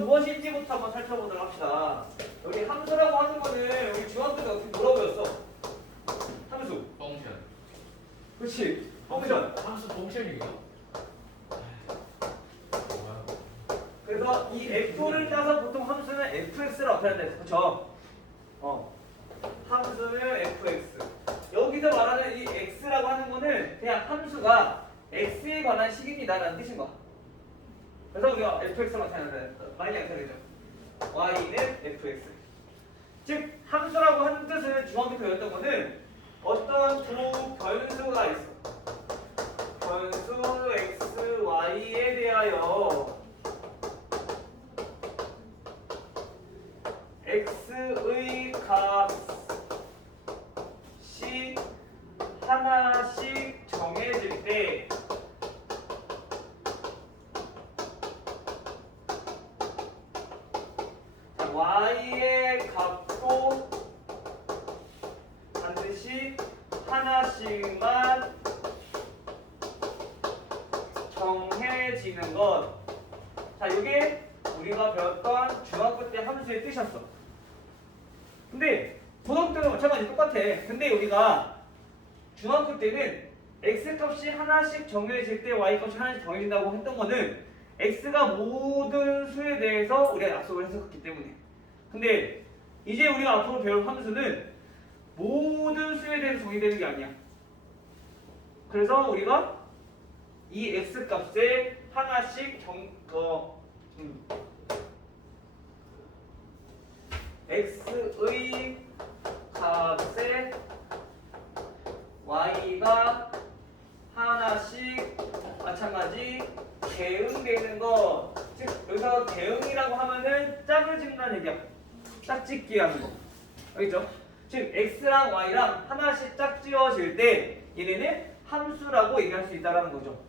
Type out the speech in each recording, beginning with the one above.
함수가 무엇인지부터 한번 살펴보도록 합시다. 여기 함수라고 하는 거는 여기 중학교 때 어떻게 뭐라고 배웠어? 함수. 펑션. 그렇지. 펑션. 함수 펑션이에요? 그래서 이 f를 따서 보통 함수는 fx라고 표현한다. 그렇죠? 함수는 fx. 여기서 말하는 이 x라고 하는 거는 그냥 함수가 x에 관한 식입니다라는 뜻인 거야. 그래서 우리가 fx라고 생각하는데 많이 양상되죠. y는 fx. 즉 함수라고 하는 뜻은 중학교 때 배웠던 거는 어떤 두 변수가 있어. 변수 x, y에 대하여 x의 값이 하나씩 정해질 때 y의 값도 반드시 하나씩만 정해지는 것. 자, 이게 우리가 배웠던 중학교 때 함수의 뜻이었어. 근데 고등학교 때도 마찬가지 똑같아. 근데 우리가 중학교 때는 x 값이 하나씩 정해질 때 y 값이 하나씩 정해진다고 했던 거는 x가 모든 수에 대해서 우리가 약속을 했었기 때문에. 근데 이제 우리가 앞으로 배울 함수는 모든 수에 대해서 정의되는 게 아니야. 그래서 우리가 이 x 값에 하나씩 x의 값에 y가 하나씩 마찬가지 대응되는 것. 즉 여기서 대응이라고 하면은 짝을 짓는다는 얘기야. 짝짓기 하는 거. 알겠죠? 즉 x랑 y랑 하나씩 짝지어질 때 얘네는 함수라고 얘기할 수 있다는 거죠.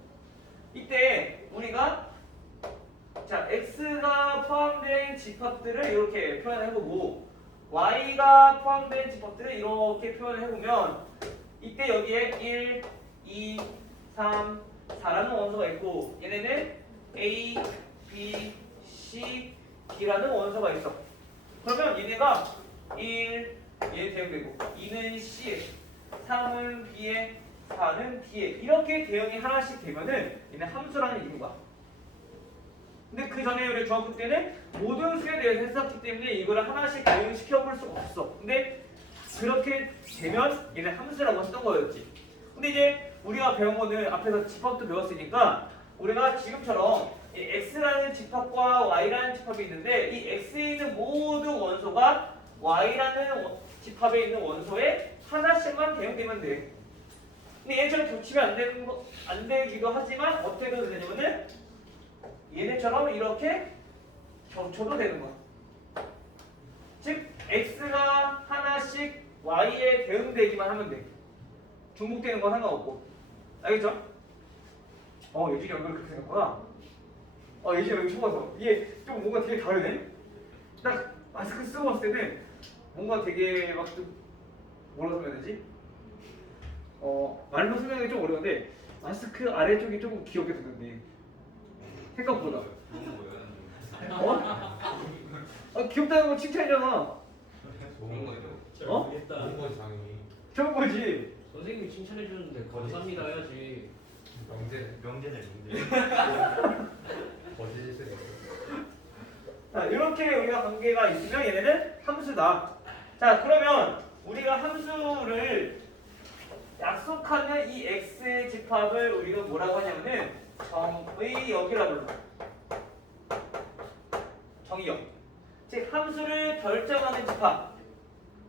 이때 우리가 자 x가 포함된 집합들을 이렇게 표현해보고 y가 포함된 집합들을 이렇게 표현해보면 이때 여기에 1, 2, 3, 4라는 원소가 있고 얘네는 A, B, C, D라는 원소가 있어. 그러면 얘네가 1, 얘 대응되고 2는 C에 3은 B에 4는 D에 이렇게 대응이 하나씩 되면은 얘네 함수라는 얘기인 거야. 근데 그 전에 우리 중학교 때는 모든 수에 대해서 했었기 때문에 이거를 하나씩 대응시켜 볼 수가 없어. 근데 그렇게 되면 얘네 함수라고 했던 거였지. 근데 이제 우리가 배운 거는 앞에서 집합도 배웠으니까 우리가 지금처럼 이 x라는 집합과 y라는 집합이 있는데 이 x에 있는 모든 원소가 y라는 집합에 있는 원소에 하나씩만 대응되면 돼. 근데 얘처럼 겹치면 안 되기도 하지만 어떻게 해도 되냐면은 얘네처럼 이렇게 겹쳐도 되는 거야. 즉 x가 하나씩 y에 대응되기만 하면 돼. 중복되는 건 상관없고. 알겠죠? 예준이 얼굴 그렇게 생겼구나. 예준이 얼굴 처음 이게 좀 뭔가 되게 다르네. 딱 마스크 쓰고 봤을 때는 뭔가 되게 막 좀 뭐라고 설명해야 되지? 말로 설명하기 좀 어려운데 마스크 아래쪽이 조금 귀엽게 생겼네. 생각보다. 귀엽다는 건 칭찬이잖아. 좋은 거죠. 좋은 거지 당연히. 좋은 거지. 선생님이 칭찬해 주는데 감사합니다 해야지. 명제네. 거짓이 쓰네. 자, 이렇게 우리가 관계가 있으면 얘네는 함수다. 자, 그러면 우리가 함수를 약속하는 이 x의 집합을 우리가 뭐라고 하냐면은 정의역이라고 불러. 정의역. 즉 함수를 결정하는 집합,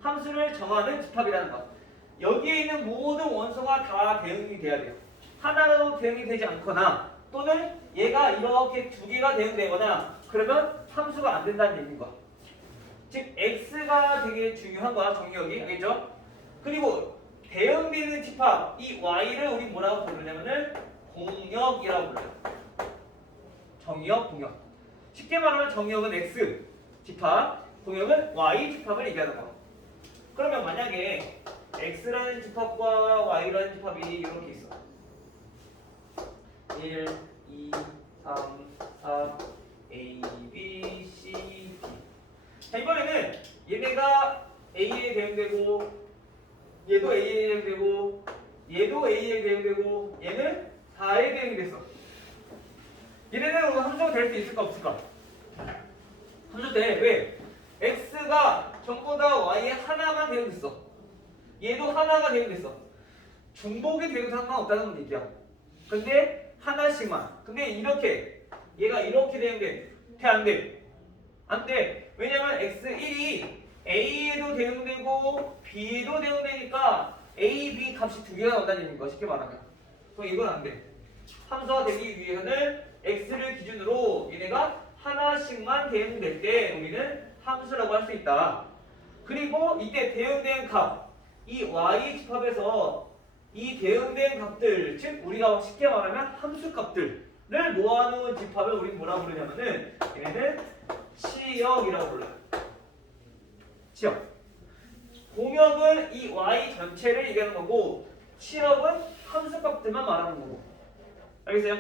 함수를 정하는 집합이라는 것. 여기에 있는 모든 원소가 다 대응이 돼야 돼요. 하나로 대응이 되지 않거나 또는 얘가 이렇게 두 개가 대응되거나 그러면 함수가 안 된다는 얘기인 거야. 즉 x가 되게 중요한 거야. 정의역이. 알겠죠? 그리고 대응되는 집합 이 y를 우리 뭐라고 부르냐면은 공역이라고 불러요. 정의역, 공역. 쉽게 말하면 정의역은 x 집합, 공역은 y 집합을 얘기하는 거야. 그러면 만약에 x라는 집합과 y라는 집합이 이렇게 있어. 1, 2, 3, 4, A, B, C 얘가 A에 대응되고 얘도 A에 대응되고 얘도 A에 대응되고 얘는 4에 대응됐어. 얘네는 함수가 될 수 있을까 없을까? 함수 돼. 왜? X가 전부 다 Y에 하나만 대응됐어. 얘도 하나가 대응됐어. 중복이 돼도 상관없다는 얘기야. 근데 하나씩만. 근데 이렇게 얘가 이렇게 대응돼. 돼 안 돼? 안 돼. 왜냐면 X1이 A에도 대응되고 B에도 대응되니까 A, B 값이 두 개가 나온다는 얘기인 거야. 쉽게 말하면. 그럼 이건 안 돼. 함수가 되기 위해서는 X를 기준으로 얘네가 하나씩만 대응될 때 우리는 함수라고 할 수 있다. 그리고 이때 대응된 값, 이 Y 집합에서 이 대응된 값들, 즉 우리가 쉽게 말하면 함수 값들을 모아놓은 집합을 우리는 뭐라고 부르냐면은 얘네는 치역이라고 불러요. 치역. 공역은 이 Y 전체를 얘기하는 거고 치역은 함수 값들만 말하는 거고. 알겠어요?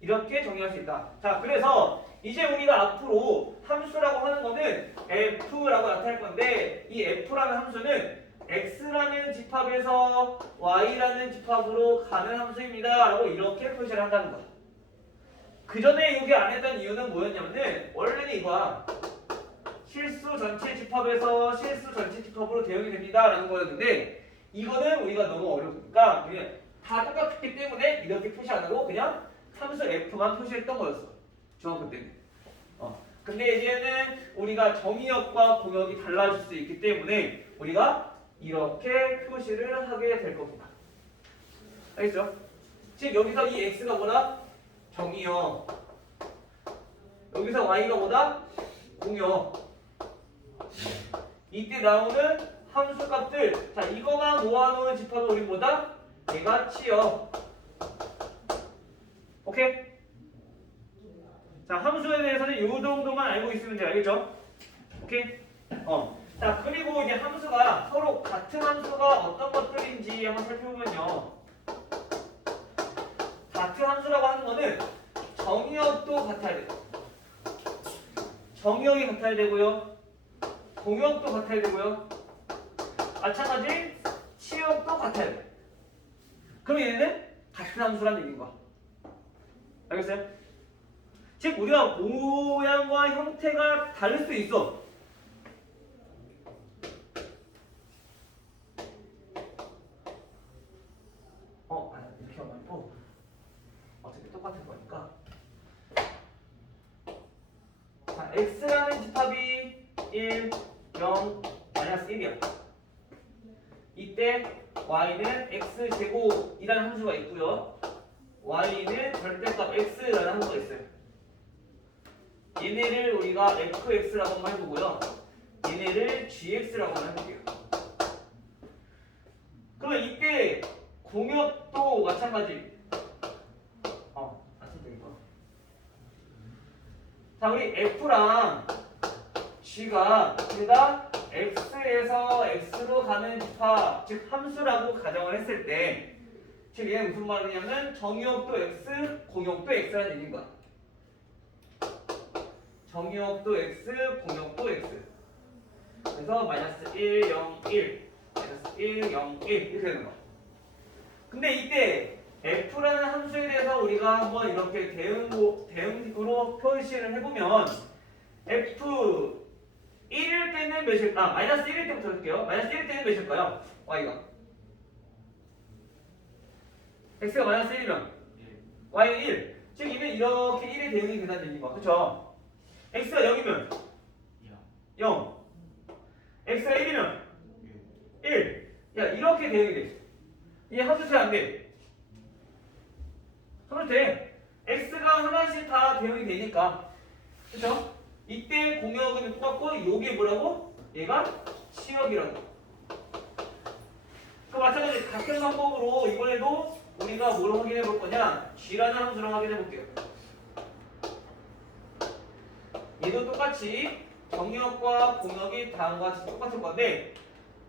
이렇게 정리할 수 있다. 자, 그래서 이제 우리가 앞으로 함수라고 하는 거는 F라고 나타낼 건데 이 F라는 함수는 X라는 집합에서 Y라는 집합으로 가는 함수입니다. 라고 이렇게 표시를 한다는 거야. 그 전에 여기 안 했던 이유는 뭐였냐면은 원래는 이거야. 실수 전체 집합에서 실수 전체 집합으로 대응이 됩니다. 라는 거였는데 이거는 우리가 너무 어려우니까 그냥 다 똑같기 때문에 이렇게 표시 안 하고 그냥 함수 F만 표시했던 거였어. 중학교 때는. 근데 이제는 우리가 정의역과 공역이 달라질 수 있기 때문에 우리가 이렇게 표시를 하게 될 겁니다. 알겠죠? 즉 여기서 이 X가 뭐다? 정의역. 여기서 Y가 뭐다? 공역. 이때 나오는 함수 값들. 자, 이거만 모아놓은 집합은 우리 뭐다? 얘가 치역. 오케이? 자, 함수에 대해서는 이 정도만 알고 있으면 돼. 알겠죠? 오케이? 자, 그리고 이제 함수가 서로 같은 함수가 어떤 것들인지 한번 살펴보면요. 같은 함수라고 하는 거는 정의역도 같아야 돼요. 정의역이 같아야 되고요. 공역도 같아야 되고요. 마찬가지 치역도 같아야 돼요. 그럼 얘네는 같은 함수라는 얘기인 거야. 알겠어요? 즉 우리가 모양과 형태가 다를 수 있어. 이렇게 하면 아니고 어차피 똑같은 거니까. 자, X라는 집합이 1, 0, 마이너스 1이야. 이때 Y는 X제곱이라는 함수가 있고요. Y는 절대값 X라는 함수가 있어요. 얘네를 우리가 fx라고 한번 해보고요. 얘네를 gx라고 한번 해볼게요. 그러면 이때 공역도 마찬가지. 자, 우리 f랑 g가 둘 다 x에서 x로 가는 집합, 즉 함수라고 가정을 했을 때, 즉 얘는 무슨 말이냐면 정의역도 x, 공역도 x라는 얘기인 거야. 정의역도 x, 공역도 x. 그래서 마이너스 1, 0, 1, 마이너스 1, 0, 1 이렇게 되는 거야. 근데 이때 f라는 함수에 대해서 우리가 한번 이렇게 대응으로 표시를 해보면 f 1일 때는 몇일까? 마이너스 1일 때부터 할게요. 마이너스 1일 때는 몇일까요? y가 x가 마이너스 1이면 y는 1. 즉 이는 이렇게 1의 대응이 된다는 얘기인 거야. 그쵸? x가 0이면 0. x가 1이면 1. 야, 이렇게 대응이 돼. 이게 함수 안 돼. 함수 돼. x가 하나씩 다 대응이 되니까. 그쵸? 이때 공역은 똑같고 요게 뭐라고? 얘가 치역이라고. 그 마찬가지 같은 방법으로 이번에도 우리가 뭐로 확인해 볼 거냐? g라는 함수로 확인해 볼게요. 얘도 똑같이 정역과 공역이 다음과 같이 똑같을 건데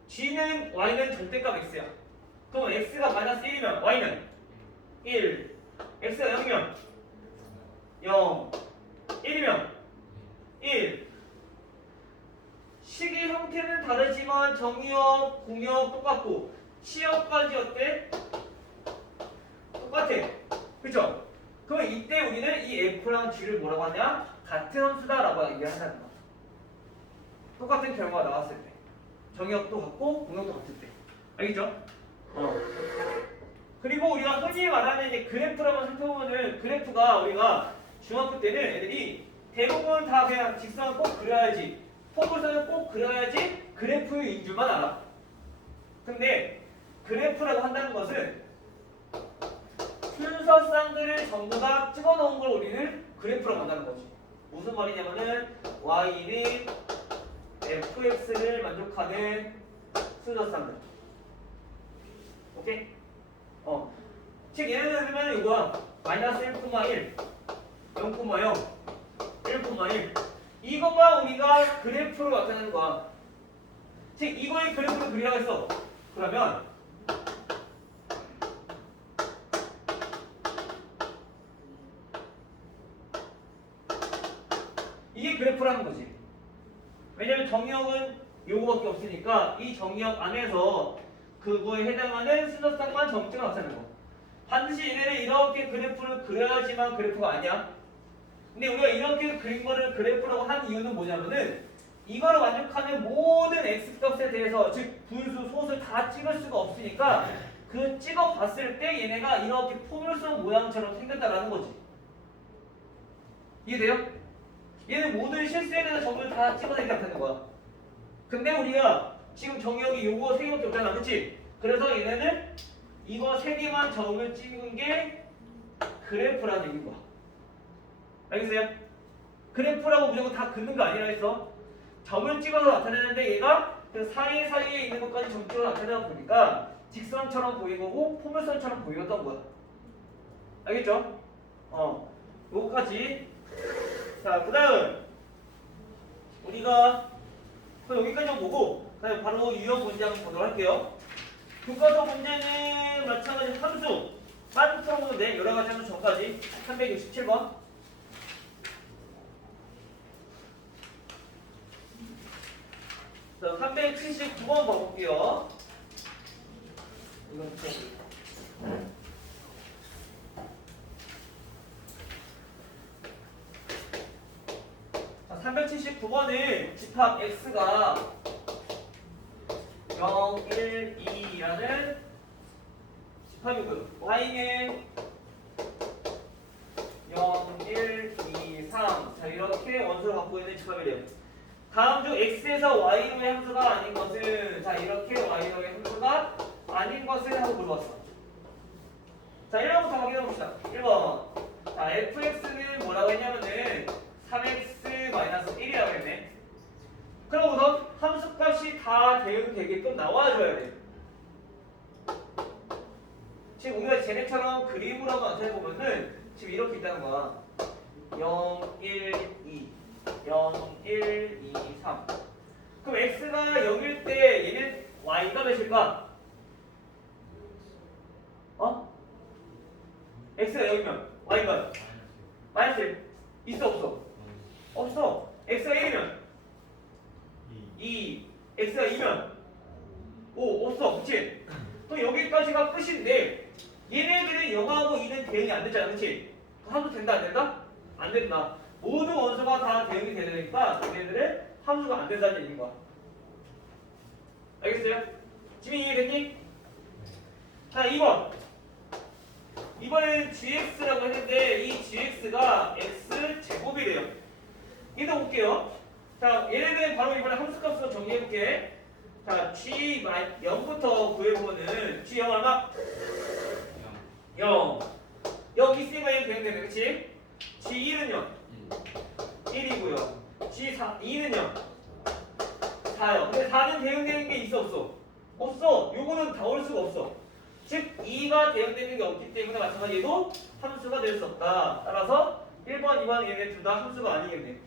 g는 y는 절대값 x야. 그럼 x가 마이너스 1이면 y는 1, x가 0이면 0, 1이면 1, 하지만 정의역, 공역 똑같고 시역까지 어때? 똑같아. 그쵸? 그럼 이때 우리는 이 F랑 G를 뭐라고 하냐? 같은 함수다라고 얘기한다는 거야. 똑같은 결과가 나왔을 때. 정의역도 같고 공역도 같을 때. 알겠죠? 그리고 우리가 흔히 말하는 이제 그래프를 한번 살펴보면은 그래프가 우리가 중학교 때는 애들이 대부분 다 그냥 직선을 꼭 그려야지, 포물선을 꼭 그려야지 그래프인 줄만 알아. 근데 그래프라고 한다는 것은 순서쌍들을 전부 다 찍어 놓은 걸 우리는 그래프라고 한다는 거지. 무슨 말이냐면은 y는 fx를 만족하는 순서쌍들. 오케이? 즉 예를 들면 이거야. 마이너스 1,1, 0,0, 1,1 이것만 우리가 그래프로 나타내는 거야. 즉 이거의 그래프를 그리라고 했어. 그러면 이게 그래프라는 거지. 왜냐면 정의역은 요거밖에 없으니까 이 정의역 안에서 그거에 해당하는 순서쌍만 점찍어 나타내는 거. 반드시 얘네를 이렇게 그래프를 그려야지만 그래프가 아니야. 근데 우리가 이렇게 그린 거를 그래프라고 한 이유는 뭐냐면은 이거를 만족하는 모든 x값에 대해서 즉 분수, 소수 다 찍을 수가 없으니까 그 찍어 봤을 때 얘네가 이렇게 포물선 모양처럼 생겼다라는 거지. 이해돼요? 얘는 모든 실수에 대해서 점을 다 찍어내기 나타내는 거야. 근데 우리가 지금 정의역이 요거 세 개밖에 없잖아, 그치? 그래서 얘네는 이거 세 개만 점을 찍은 게 그래프라는 얘기인 거야. 알겠어요? 그래프라고 무조건 다 긋는 거 아니라 했어. 점을 찍어서 나타내는데 얘가 그 사이사이에 있는 것까지 점 찍어서 나타내다 보니까 직선처럼 보이는 거고 포물선처럼 보이었던 거야. 알겠죠? 요거까지. 자, 그 다음 우리가 여기까지 좀 보고 그다음에 바로 유형 문제 한번 보도록 할게요. 교과서 문제는 마찬가지 함수 많이 풀어보는데 여러가지 함수 전까지 367번 자, 379번 봐볼게요. 이건 자, 379번은 집합 x가 0, 1, 2라는 집합이고요. y는 0, 1, 2, 3 자, 이렇게 원소를 갖고 있는 집합이래요. 다음 중 x에서 y로의 함수가 아닌 것은 자, 이렇게 y로의 함수가 아닌 것을 하고 물어봤어. 자, 1번부터 확인해봅시다. 1번 자, fx는 뭐라고 했냐면은 3x-1이라고 했네. 그럼 우선 함수값이 다 대응되게끔 나와줘야 돼. 지금 우리가 쟤네처럼 그림으로 한번 나타내보면은 지금 이렇게 있다는 거야. 0, 1, 2 0, 1, 2, 3 그럼 x가 0일 때 얘는 y가 몇일까? x가 0이면 y가 마이너스 1 있어 없어? 없어. x가 1이면 2 x가 2면 5 없어. 그치? 또 여기까지가 끝인데 얘네들은 0하고 2는 대응이 안 됐잖아. 그치? 함수 된다 안 된다? 안 된다. 모든 원소가 다 대응이 되니까 얘네들은 함수가 안 된다는 얘기인 거야. 알겠어요? 지금 이해됐니? 자, 2번. 이번에는 gx라고 했는데 이 gx가 x제곱이래요. 이거 볼게요. 자, 얘네들은 바로 이번에 함수값으로 정리해볼게. 자, g 0부터 구해보면은 g 0 얼마? 0. 여기 있으니까 얘는 대응되네, 그치? g 1은요? 1이고요. g 2는요? 4요. 근데 4는 대응되는 게 있어 없어? 없어. 요거는 다 올 수가 없어. 즉 2가 대응되는 게 없기 때문에 마찬가지로 함수가 될 수 없다. 따라서 1번, 2번 얘네 둘 다 함수가 아니겠네.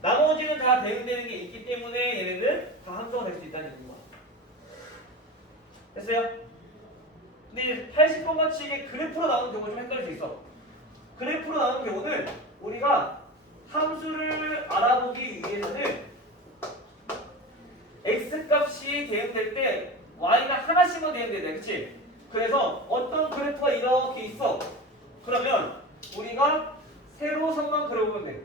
나머지는 다 대응되는 게 있기 때문에 얘네는 다 함수가 될 수 있다는 얘기인 거야. 됐어요? 근데 80번 같이 이게 그래프로 나오는 경우가 좀 헷갈릴 수 있어. 그래프로 나오는 경우는 우리가 함수를 알아보기 위해서는 x값 값이 대응될 때 y가 하나씩만 대응되네, 그치? 그래서 어떤 그래프가 이렇게 있어. 그러면 우리가 세로선만 그려보면 돼.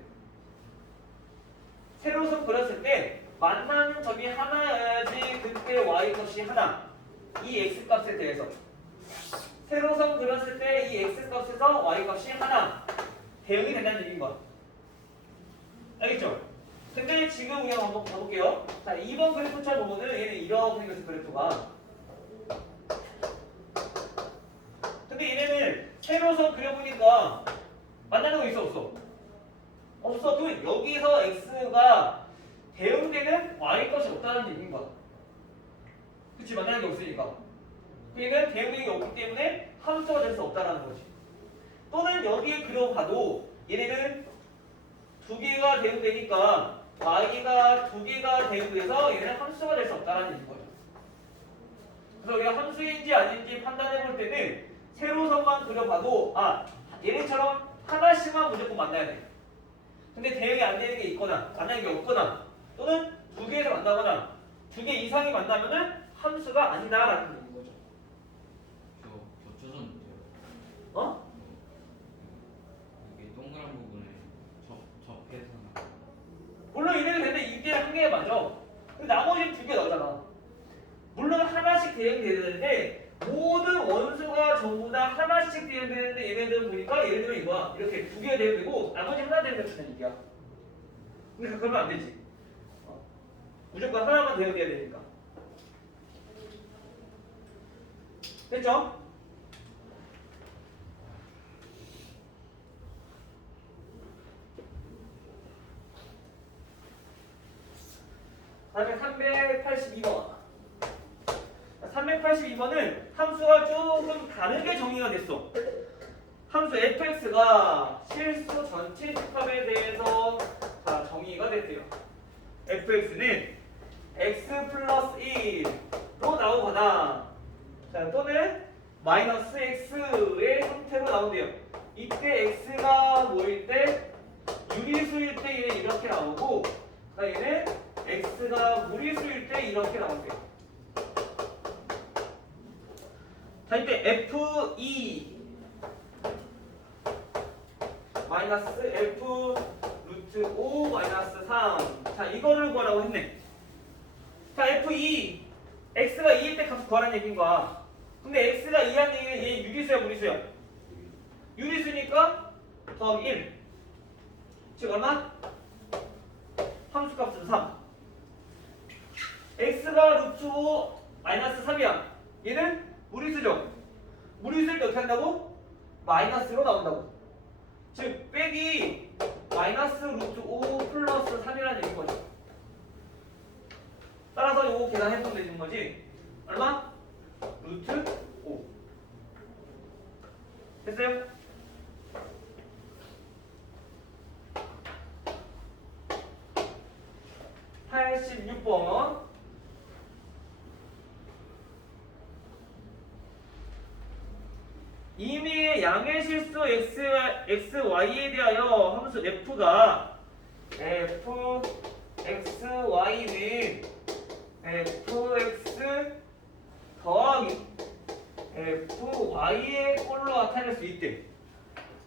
세로선 그렸을 때 만나는 점이 하나여야지 그때 y 값이 하나. 이 x 값에 대해서. 세로선 그렸을 때 이 x 값에서 y 값이 하나. 대응이 된다는 얘기인 거야. 알겠죠? 근데 지금 우리가 한번 봐볼게요. 자, 2번 그래프처럼 보면은 얘는 이렇게 생겼어, 그래프가. 근데 얘네는 세로선 그려보니까 만나는 거 있어, 없어? 없어. 그럼 여기서 x가 대응되는 y값이 없다는 얘기인 거야. 그치? 만나는 게 없으니까. 얘는 대응되는 게 없기 때문에 함수가 될 수 없다는 거지. 또는 여기에 그려봐도 얘네는 두 개가 대응되니까 y가 두 개가 대응돼서 얘는 함수가 될 수 없다는 얘기인 거죠. 그래서 우리가 함수인지 아닌지 판단해 볼 때는 세로선만 그려봐도 얘네처럼 하나씩만 무조건 만나야 돼. 근데 대응이 안 되는 게 있거나 만나는 게 없거나 또는 두 개에서 만나거나 두 개 이상이 만나면은 함수가 아니다라는 얘기인 거죠. 저 주소는 돼요. 어? 이게 동그란 부분에 접해서 물론 이래도 되는데 이게 한 개 맞아. 근데 나머지 두 개 나오잖아. 물론 하나씩 대응되는데 모든 원소가 전부 다 하나씩 대응되는데 얘네들은 보니까 예를 들면 이거야. 이렇게 두 개 대응되고 나머지 하나 대응된다는 얘기야. 근데 그러면 안 되지. 무조건 하나만 대응돼야 되니까. 됐죠? 다음에 382번. 382번은 함수가 조금 다르게 정의가 됐어. 함수 fx가 실수 전체 집합에 대해서 정의가 됐대요. fx는 x 플러스 1로 나오거나 또는 마이너스 x의 형태로 나온대요. 이때 x가 뭐일 때 유리수일 때 얘는 이렇게 나오고 얘는 x가 무리수일 때 이렇게 나온대요. 자, 이때 f2 마이너스 f 루트 5 마이너스 3. 자, 이거를 구하라고 했네. 자, f2 x가 2일 때 값을 구하라는 얘기인 거야. 근데 x가 2하는 얘기는 얘 유리수야 무리수야? 유리수니까 더하기 1. 즉 얼마? 함수값은 3. x가 루트 5 마이너스 3이야. 얘는 무리수죠. 무리수일 때 어떻게 한다고? 마이너스로 나온다고. 즉 빼기 마이너스 루트 5 플러스 3이라는 얘기인 거죠. 따라서 요거 계산해보면 되는 거지. 얼마? 루트 5. 됐어요? (86번) 이미 양의 실수 x, y에 대하여 함수 f가 f, x, y는 fx 더하기 fy의 꼴로 나타낼 수 있대.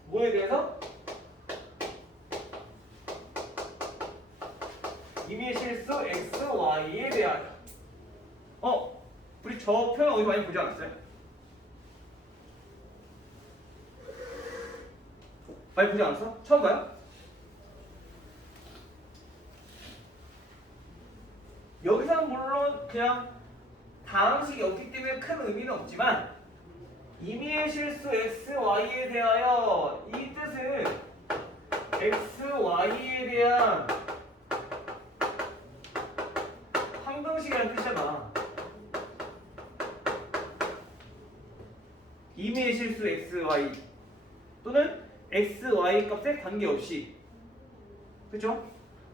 뭐에 대해서? 임의 실수 x, y에 대하여. 우리 저 표현 어디 많이 보지 않았어요? 많이 보지 않았어? 처음 봐요? 여기서는 물론 그냥 다항식이 없기 때문에 큰 의미는 없지만 임의의 실수 x, y에 대하여 이 뜻은 x, y에 대한 항등식이라는 뜻이잖아. 임의의 실수 x, y 또는 x, y 값에 관계없이, 그렇죠?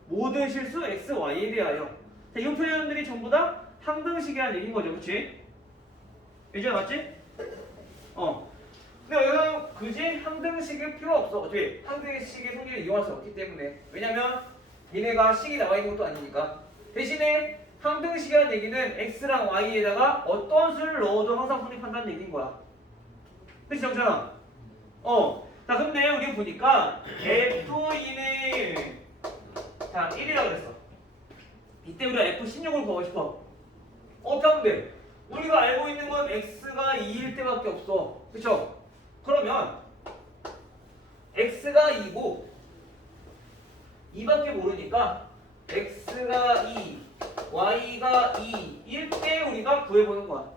모든 실수 x, y에 대하여. 자, 이 표현들이 전부 다 항등식이라는 얘기인 거죠, 그렇지? 이제 맞지? 근데 여기서 굳이 항등식일 필요 없어. 어차피 항등식의 성질을 이용할 수 없기 때문에. 왜냐면 얘네가 식이 나와 있는 것도 아니니까. 대신에 항등식이라는 얘기는 x랑 y에다가 어떤 수를 넣어도 항상 성립한다는 얘기인 거야. 그치 정찬아? 자 근데 우리 보니까 F2는 자 1이라고 그랬어. 이때 우리가 F16을 구하고 싶어. 어떻게 하면 돼? 우리가 알고 있는 건 x가 2일 때밖에 없어. 그쵸? 그러면 x가 2고 2밖에 모르니까 x가 2, y가 2일 때 우리가 구해보는 거야.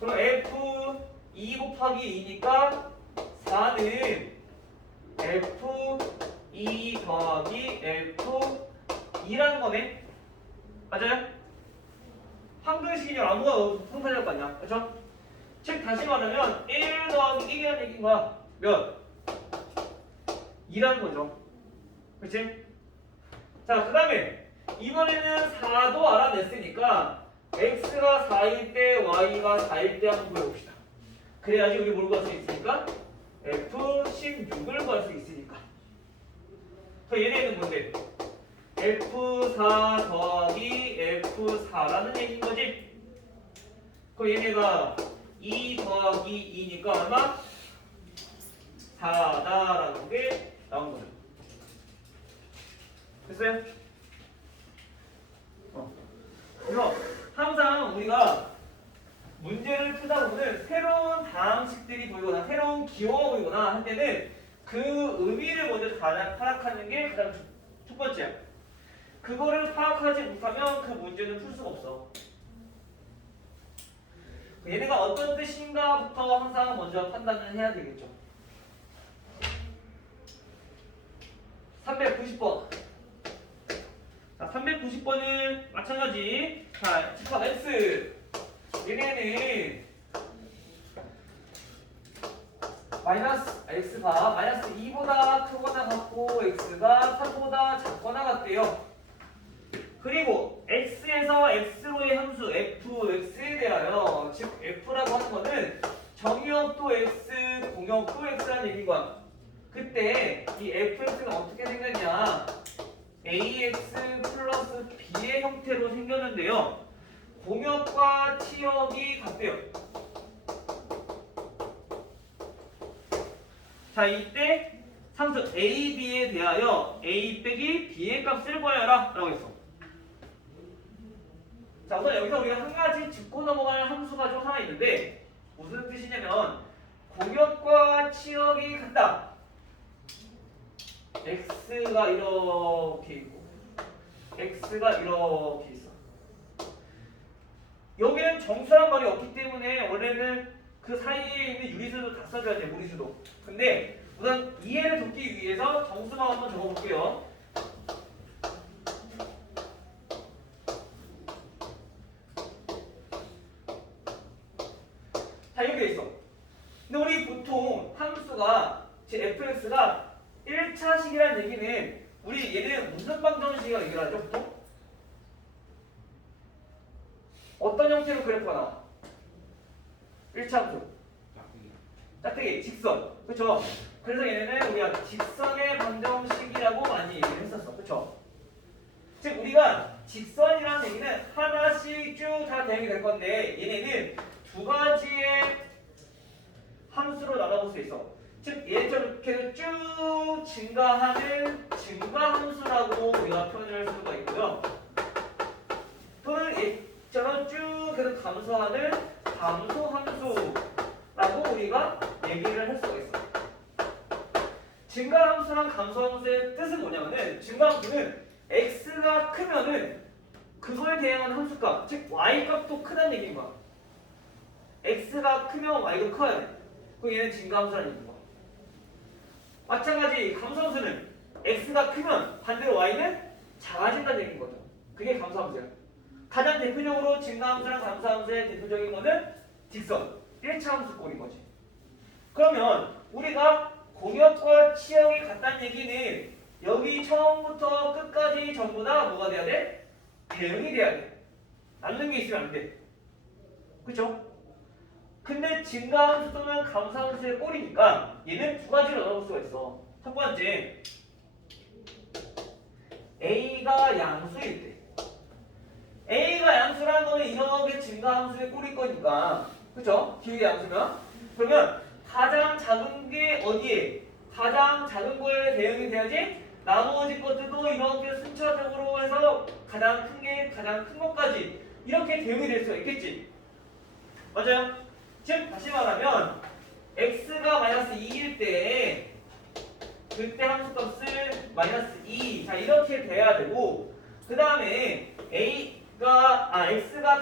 그럼 f2 곱하기 2니까 4는 f2 더하기 f2라는 거네. 맞아요? 항등식이니까 아무거나 성사될 거 아니야. 그쵸? 즉 다시 말하면 1 더하기 1이라는 얘기인 거야. 몇? 2라는 거죠. 그치? 자, 그 다음에 이번에는 4도 알아냈으니까 x가 4일 때 y가 4일 때 한번 구해봅시다. 그래야지 우리 뭘 구할 수 있으니까 f16을 구할 수 있으니까. 그럼 얘네는 뭔데? f4 더하기 f4라는 얘기인 거지. 그럼 얘네가 2 더하기 2니까 얼마? 4다라는 게 나온 거죠. 됐어요? 그래서 항상 우리가 문제를 풀다 보면 새로운 다항식들이 보이거나 새로운 기호가 보이거나 할 때는 그 의미를 먼저 파악하는 게 가장 첫 번째야. 그거를 파악하지 못하면 그 문제는 풀 수가 없어. 얘네가 어떤 뜻인가부터 항상 먼저 판단을 해야 되겠죠. 390번. 자, 390번은 마찬가지. 자, 집합 x. 얘네는 x가 마이너스 2보다 크거나 같고 x가 3보다 작거나 같대요. 그리고 x에서 x로의 함수 fx에 대하여 즉 f라고 하는 거는 정의역도 x, 공역도 x라는 얘기인 거야. 그때 이 fx가 어떻게 생겼냐? ax 플러스 b의 형태로 생겼는데요. 공역과 치역이 같대요. 자, 이때 상수 a, b에 대하여 a 빼기 b의 값을 구하여라 라고 했어. 자, 우선 여기서 우리가 한 가지 짚고 넘어갈 함수가 좀 하나 있는데 무슨 뜻이냐면 공역과 치역이 같다. x가 이렇게 있고 x가 이렇게 있어. 여기는 정수란 말이 없기 때문에 원래는 그 사이에 있는 유리수도 다 써줘야 돼. 무리수도. 근데 우선 이해를 돕기 위해서 정수만 한번 적어볼게요. 자, 이렇게 있어. 근데 우리 보통 함수가 즉 fx가 1차식이라는 얘기는 우리 얘는 무슨 방정식이라고 얘기를 하죠? 보통? 어떤 형태로 그래프가 나와? 1차 함수 짝대기, 직선. 그쵸? 그래서 얘네는 우리가 직선의 방정식이라고 많이 얘기를 했었어. 그쵸? 즉 우리가 직선이라는 얘기는 하나씩 쭉 다 대응이 될 건데 얘네는 두 가지의 함수로 나눠볼 수 있어. 즉 얘처럼 이렇게 쭉 증가하는 증가함수라고 우리가 표현을 할 수가 있고요. 또는 얘처럼 쭉 계속 감소하는 감소함수라고 우리가 얘기를 할 수가 있어. 증가함수랑 감소함수의 뜻은 뭐냐면은 증가함수는 x가 크면은 그거에 대응하는 함수값, 즉 y값도 크다는 얘기인 거야. x가 크면 y도 커야 돼. 그럼 얘는 증가함수라는 얘기인 거야. 마찬가지 감소함수는 x가 크면 반대로 y는 작아진다는 얘기인 거죠. 그게 감소함수야. 가장 대표적으로 증가함수랑 감소함수의 대표적인 거는 직선, 1차 함수꼴인 거지. 그러면 우리가 공역과 치역이 같다는 얘기는 여기 처음부터 끝까지 전부 다 뭐가 돼야 돼? 대응이 돼야 돼. 남는 게 있으면 안 돼. 그쵸? 근데 증가함수 또는 감소함수의 꼴이니까 얘는 두 가지로 나눠볼 수가 있어. 첫 번째, a가 양수일 때 이렇게 증가함수의 꼴일 거니까 그쵸? 기울기 함수가 그러면 가장 작은 게 어디에? 가장 작은 거에 대응이 돼야지 나머지 것들도 이렇게 순차적으로 해서 가장 큰 게 가장 큰 것까지 이렇게 대응이 될 수가 있겠지 맞아요? 즉 다시 말하면 x가 마이너스 2일 때 그때 함수값을 마이너스 2 자 이렇게 돼야 되고 그 다음에 x가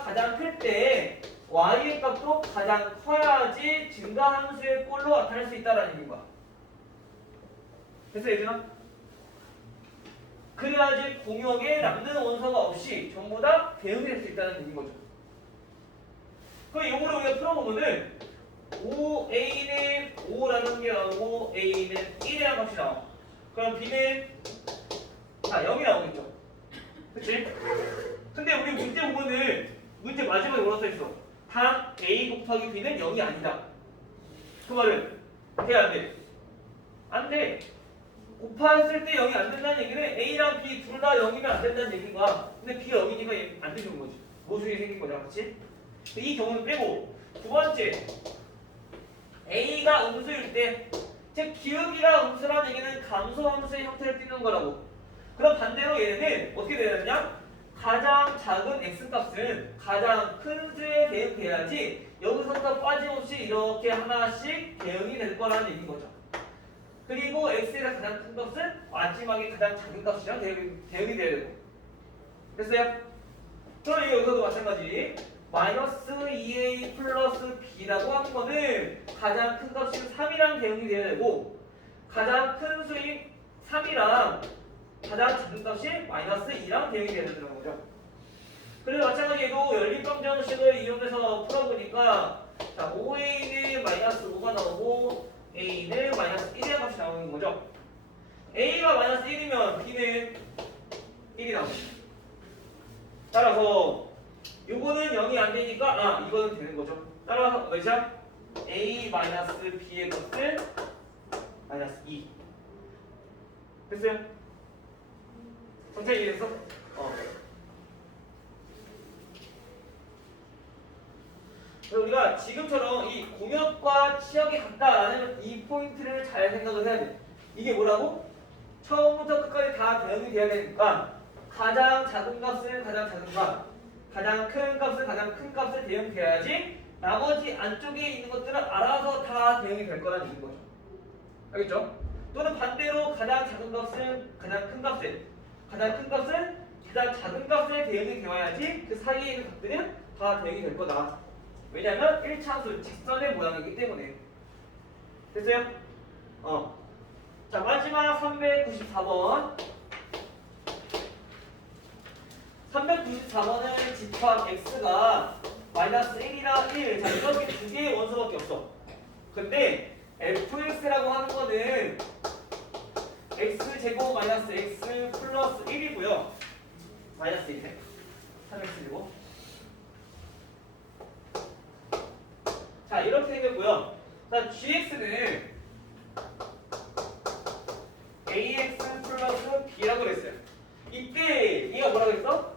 가장 클 때 y의 값도 가장 커야지 증가함수의 꼴로 나타날 수 있다라는 얘기인 거야 됐어 얘들아? 그래야지 공역에 남는 원소가 없이 전부 다 대응이 될 수 있다는 얘기인 거죠 그럼 이거를 우리가 풀어보면은 5a는 5라는 게 나오고 a는 1이라는 값이 나와 그럼 b는 0이 나오겠죠 그치? 근데 우리 문제 보면은 문제 마지막에 뭐라 써있어? 단 a 곱하기 b는 0이 아니다 그 말은 돼 안 돼? 안 돼 곱했을 때 0이 안 된다는 얘기는 a랑 b 둘 다 0이면 안 된다는 얘기인 거야 근데 b가 0이니까 안 되는 거지 모순이 생긴 거잖아 그치? 이 경우는 빼고 두 번째 a가 음수일 때 즉 기울기가 음수라는 얘기는 감소함수의 형태를 띠는 거라고 그럼 반대로 얘는 어떻게 되느냐 가장 작은 x값은 가장 큰 수에 대응돼야지 여기서부터 빠짐없이 이렇게 하나씩 대응이 될 거라는 얘기인 거죠 그리고 x의 가장 큰 값은 마지막에 가장 작은 값이랑 대응이 돼야 되고 됐어요? 그럼 여기서도 마찬가지 마이너스 2a 플러스 b라고 하는 거는 가장 큰 값인 3이랑 대응이 돼야 되고 가장 큰 수인 3이랑 가장 작은 값이 마이너스 2랑 대응이 돼야 된다는 거죠 그래서 마찬가지로 연립방정식을 이용해서 풀어보니까 자 5a는 마이너스 5가 나오고 a는 마이너스 1이라는 값이 나오는 거죠 a가 마이너스 1이면 b는 1이 나옵니다 따라서 요거는 0이 안 되니까 이거는 되는 거죠. 따라서 뭐죠? a 마이너스 b의 값은 마이너스 2. 됐어요? 전체 이해됐어? 그래서 우리가 지금처럼 이 공역과 치역이 같다라는 이 포인트를 잘 생각을 해야 돼. 이게 뭐라고? 처음부터 끝까지 다 대응이 돼야 되니까 가장 작은 값은 가장 작은 값 가장 큰 값은 가장 큰 값을 대응돼야지 나머지 안쪽에 있는 것들은 알아서 다 대응이 될 거라는 얘기인 거죠. 알겠죠? 또는 반대로 가장 작은 값은 가장 큰 값에 가장 큰 값은 가장 작은 값에 대응이 되어야지 그 사이에 있는 값들은 다 대응이 될 거다. 왜냐하면 1차함수 직선의 모양이기 때문에. 됐어요? 자 마지막 394번 394번은 집합 x가 마이너스 1이랑 1 자 이렇게 두 개의 원소밖에 없어 근데 fx라고 하는 거는 x제곱 마이너스 x 플러스 1이고요 마이너스 1에 3x제곱 자 이렇게 생겼고요 자 gx는 ax 플러스 b라고 그랬어요 이때 얘가 뭐라고 그랬어?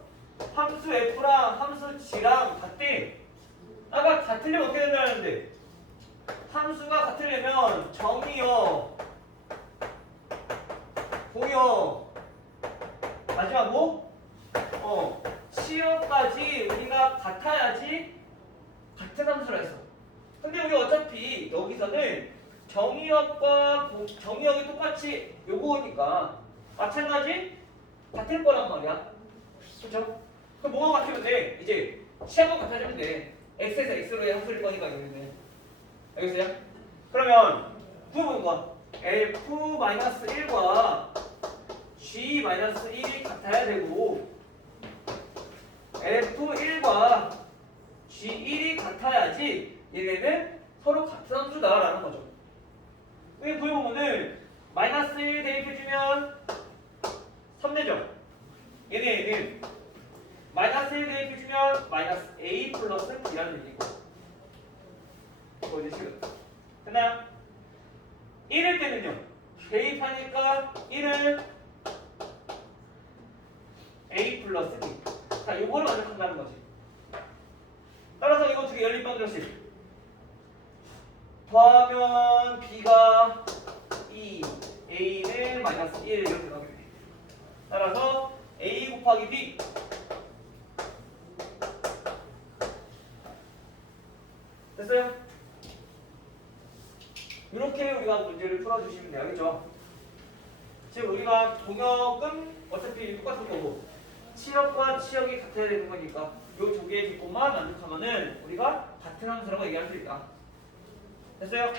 함수 f랑 함수 g랑 같대. 아까 같으려면 어떻게 된다는데? 함수가 같으려면 정이요, 동요, 마지막 뭐? 치어까지 우리가 같아야지 같은 함수라 했어. 근데 우리 어차피 여기서는 정의역이 똑같이 요거니까 마찬가지 같을 거란 말이야. 그렇죠? 그럼 뭐가 같으면 돼? 이제 치하고 같아지면 돼. x에서 x로의 함수일 거니까 여기는. 알겠어요? 그러면 구해보는 거야. f-1과 g-1이 같아야 되고 f1과 g1이 같아야지 얘네는 서로 같은 함수다라는 거죠. 여기 구해보면은 마이너스 1 대입해주면 3되죠? 얘는 마이너스 1 대입해주면 마이너스 a 플러스 b라는 얘기고 이거 이제 지금 됐나요? 1일 때는요 대입하니까 1을 a 플러스 b 자 요거를 완벽한다는 거지 두 개 연립 방정식 더하면 b가 2 a는 마이너스 1 이렇게 나오게 돼. 따라서 a 곱하기 b 됐어요? 이렇게 우리가 문제를 풀어주시면 돼요. 알겠죠? 지금 우리가 동역은 어차피 똑같은 거고 치역과 치역이 같아야 되는 거니까 이 두 개의 조건만 만족하면은 우리가 같은 함수라고 얘기할 수 있다. 됐어요?